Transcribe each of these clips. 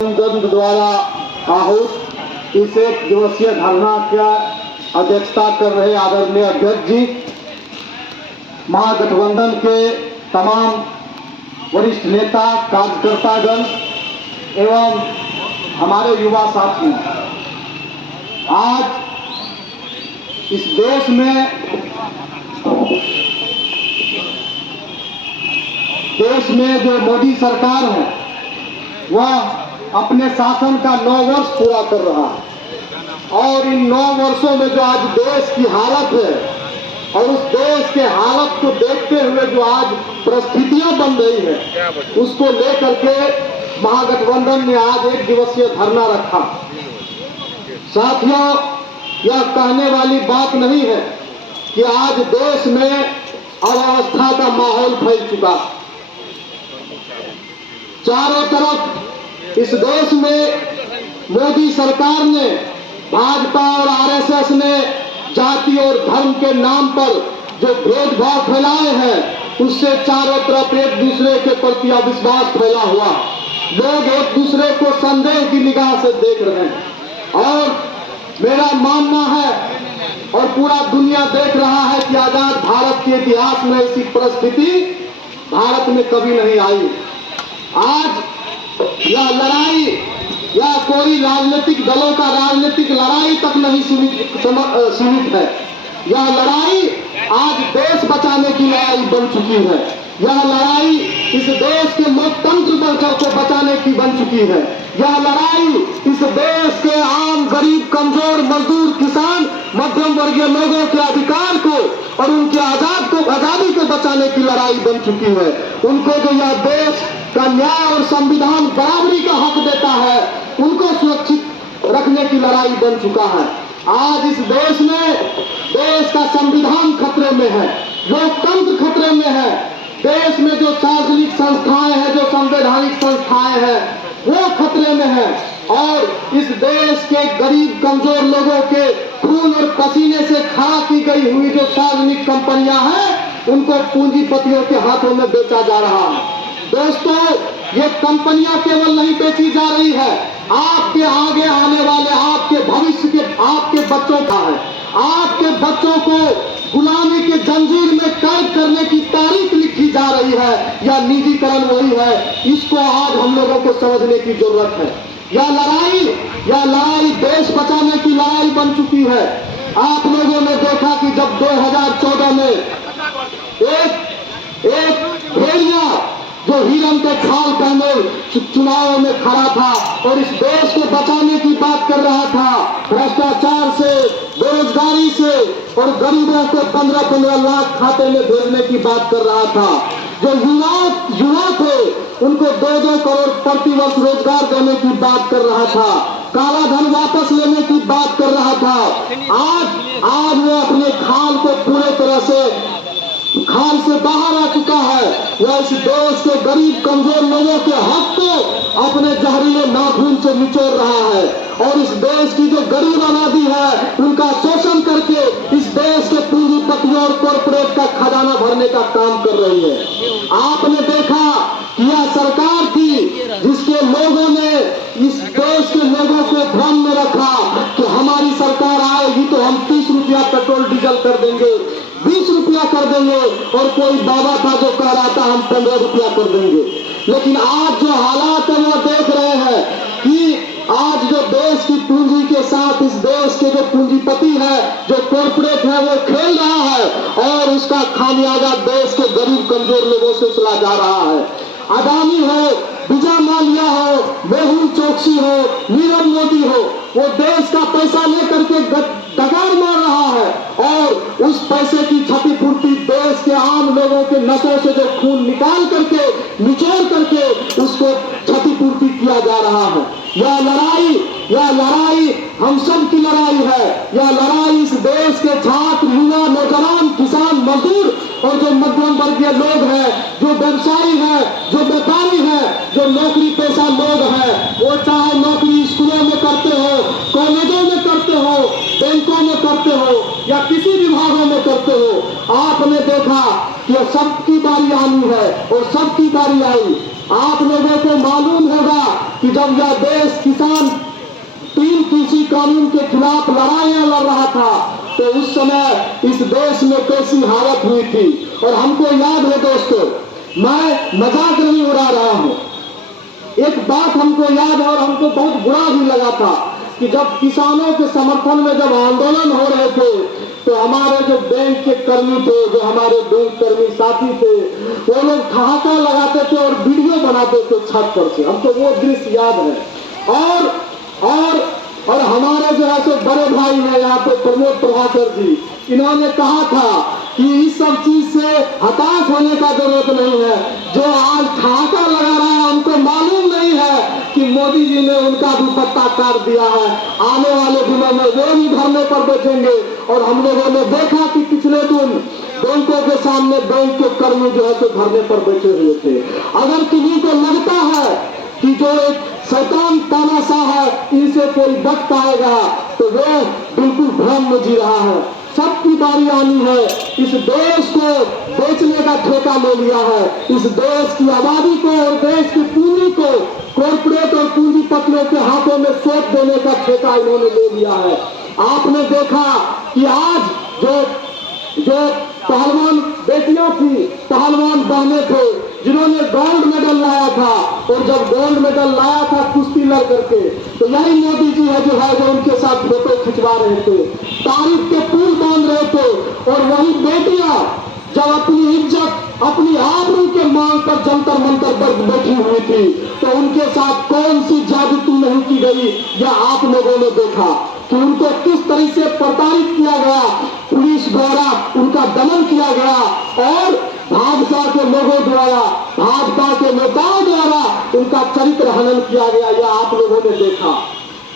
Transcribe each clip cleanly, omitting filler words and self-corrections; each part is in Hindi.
गठबंधन द्वारा आहूत इस एक दिवसीय धरना का अध्यक्षता कर रहे आदरणीय अध्यक्ष जी, महागठबंधन के तमाम वरिष्ठ नेता, कार्यकर्तागण एवं हमारे युवा साथी, आज इस देश में जो मोदी सरकार है वह अपने शासन का 9 वर्ष पूरा कर रहा है और इन 9 वर्षों में जो आज देश की हालत है और उस देश के हालत को देखते हुए जो आज परिस्थितियां बन रही है उसको लेकर के महागठबंधन ने आज एक दिवसीय धरना रखा। साथियों, यह कहने वाली बात नहीं है कि आज देश में अव्यवस्था का माहौल फैल चुका। चारों तरफ इस देश में मोदी सरकार ने, भाजपा और आरएसएस ने जाति और धर्म के नाम पर जो भेदभाव फैलाए हैं उससे चारों तरफ एक दूसरे के प्रति अविश्वास फैला हुआ। लोग एक दूसरे को संदेह की निगाह से देख रहे हैं और मेरा मानना है और पूरा दुनिया देख रहा है कि आजाद भारत के इतिहास में ऐसी परिस्थिति भारत में कभी नहीं आई। आज यह लड़ाई या कोई राजनीतिक दलों का राजनीतिक लड़ाई तक नहीं सीमित है। यह लड़ाई आज देश बचाने की लड़ाई बन चुकी है। यह लड़ाई इस देश के लोकतंत्र को बचाने की बन चुकी है। यह लड़ाई इस देश के आम, गरीब, कमजोर, मजदूर, किसान, मध्यम वर्गीय लोगों के अधिकार को और उनके आजादी को बचाने की लड़ाई बन चुकी है। उनको जो यह देश का न्याय और संविधान बराबरी का हक देता है उनको सुरक्षित रखने की लड़ाई बन चुका है। आज इस देश में देश का संविधान खतरे में है, लोकतंत्र खतरे में है। देश में जो सार्वजनिक संस्थाएं हैं, जो संवैधानिक संस्थाएं हैं वो खतरे में है और इस देश के गरीब, कमजोर लोगों के खून और पसीने से खड़ा की गई हुई जो सार्वजनिक कंपनियां हैं उनको पूंजीपतियों के हाथों में बेचा जा रहा है। दोस्तों, ये कंपनियां केवल नहीं बेची जा रही है, आपके आगे आने वाले, आपके भविष्य के, आपके बच्चों का है। आपके बच्चों को गुलामी के जंजीर में कैद करने की तारीख लिखी जा रही है या निजीकरण वही है। इसको आज हम लोगों को समझने की जरूरत है। यह लड़ाई देश बचाने की लड़ाई बन चुकी है। आप लोगों ने देखा कि जब 2014 में एक भेड़िया जो हिरन के खाल पहने चुनाव में खड़ा था और इस देश को बचाने की बात कर रहा था, भ्रष्टाचार से, बेरोजगारी से और गरीबों को 15-15 लाख खाते में भेजने की बात कर रहा था। जो युवा थे उनको 2-2 करोड़ प्रतिवर्ष रोजगार देने की बात कर रहा था, काला धन वापस लेने की बात कर रहा था। आज वो अपने खाल को पूरे तरह से खाल से बाहर आ चुका है। वह इस देश के गरीब, कमजोर लोगों के हक को अपने जहरीले नाखून से निचोड़ रहा है और इस देश की जो गरीब आबादी है उनका शोषण करके इस देश के पूंजीपतियों और कॉर्पोरेट का खजाना भरने का काम कर रही है। आपने देखा कि यह सरकार थी जिसके लोगों ने इस देश के लोगों को भ्रम में रखा कि हमारी सरकार आएगी तो हम 30 रुपया पेट्रोल डीजल कर देंगे, 20 रुपया कर देंगे और कोई बाबा था जो कह रहा था हम 15 रुपया कर देंगे। लेकिन आज जो हालात है वो देख रहे हैं कि आज जो देश की पूंजी के साथ इस देश के जो पूंजीपति है, जो कॉर्पोरेट है वो खेल रहा है और उसका खामियाजा देश के गरीब, कमजोर लोगों से उछला जा रहा है। अदानी हो, विजय माल्या हो, मेहुल चोकसी हो, नीरव मोदी हो, वो देश का पैसा लेकर के डगार मार रहा है और उस पैसे की क्षतिपूर्ति देश के आम लोगों के नसों से जो खून निकाल करके, निचोड़ करके उसको क्षतिपूर्ति किया जा रहा है। यह लड़ाई हम सब की लड़ाई है। यह लड़ाई इस देश के छात्र, युवा, नौजवान, किसान, मजदूर और जो मध्यम वर्गीय लोग हैं, जो व्यवसायी हैं, जो व्यापारी हैं, जो नौकरी पेशा लोग हैं, वो चाहे नौकरी स्कूलों में करते हो, कॉलेजों में करते हो, बैंकों में करते हो या किसी विभागों में करते हो, आपने देखा कि सबकी बारी आनी है और सबकी बारी आई। आप लोगों को मालूम होगा कि जब यह देश किसान 3 कृषि कानून के खिलाफ लड़ाइयां लड़ रहा था तो उस समय इस देश में कैसी हालत हुई थी। और हमको याद है दोस्तों, मैं मजाक नहीं उड़ा रहा हूं, एक बात हमको याद है और हमको बहुत बुरा भी लगा था कि जब किसानों के समर्थन में जब आंदोलन हो रहे थे तो हमारे जो बैंक के कर्मी थे, जो हमारे बैंक कर्मी साथी थे, वो लोग ठहाका लगाते थे और वीडियो बनाते थे छत पर से। हमको वो दृश्य याद है। और हमारे जो है सो बड़े भाई हैं यहाँ पे प्रमोद प्रभाकर जी, इन्होंने कहा था कि इस सब चीज से हताश होने का जरूरत नहीं है। जो आज ठहाका लगा रहा है उनको मालूम नहीं है कि मोदी जी ने उनका भी पत्ता काट दिया है। आने वाले दिनों में वो भी धरने पर बैठेंगे। और हम लोगों ने देखा कि पिछले दिन बैंकों के सामने बैंक के कर्मी जो है सो धरने पर बैठे हुए थे। अगर किसी को लगता है कि जो एक शैतान तानाशाह है इनसे कोई बच पाएगा तो वो बिल्कुल भ्रम में जी रहा है। सबकी बारी आनी है। इस देश को बेचने का ठेका ले लिया है। इस देश की आबादी को और देश की पूंजी को कॉर्पोरेट और पूंजीपतियों के हाथों में सौंप देने का ठेका इन्होंने ले लिया है। आपने देखा कि आज जो पहलवान बेटियां थी, पहलवान बहने थे जिन्होंने गोल्ड मेडल लाया था, और जब गोल्ड मेडल लाया था कुश्ती लड़ करके, तो यही मोदी जी है जो उनके साथ फोटो खिंचवा रहे थे, तारीफ के पुल बांध रहे थे। और वही बेटियां जब अपनी इज्जत, अपनी आबरू के मांग पर जंतर मंतर पर बैठी हुई थी तो उनके साथ कौन सी जादू नहीं की गई, यह आप लोगों ने देखा कि उनको किस तरह से प्रताड़ित किया गया, पुलिस द्वारा उनका दमन किया गया और भाजपा के लोगों द्वारा, भाजपा के नेताओं द्वारा उनका चरित्र हनन किया गया, यह आप लोगों ने देखा।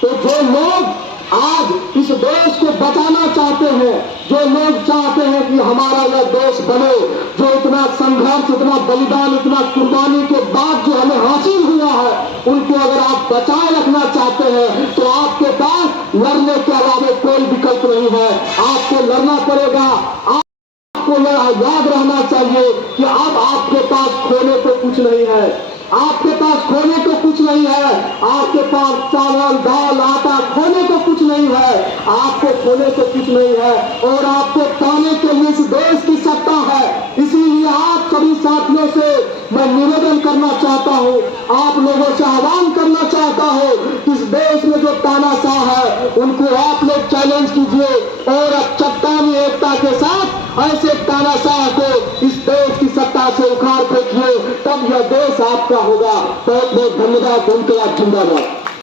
तो जो लोग आज इस देश को बचाना चाहते हैं, जो लोग चाहते हैं कि हमारा यह देश बने, जो इतना संघर्ष, इतना बलिदान, इतना कुर्बानी के बाद जो हमें हासिल हुआ है, उनको अगर आप बचाए रखना चाहते हैं तो आपके पास लड़ने के अलावा कोई विकल्प नहीं है। आपको लड़ना पड़ेगा। आपको याद रहना चाहिए कि अब आपके पास खोने को कुछ नहीं है। आपके पास खोने को कुछ नहीं है। आपके पास चावल, दाल, आटा खोने को कुछ नहीं है। आपको खोने को कुछ नहीं है और आपको पाने के लिए इस देश की सत्ता है। इसीलिए आप सभी साथियों से मैं निवेदन करना चाहता हूं, आप लोगों से आह्वान करना चाहता हूं, इस देश में जो तानाशाह है उनको आप लोग चैलेंज कीजिए और चट्टानी एकता के साथ ऐसे तानाशाह को इस देश की सत्ता से उखाड़ फेंकिए, तब यह देश आपका होगा। बहुत बहुत धन्यवाद। उनके बाद जिंदाबाद।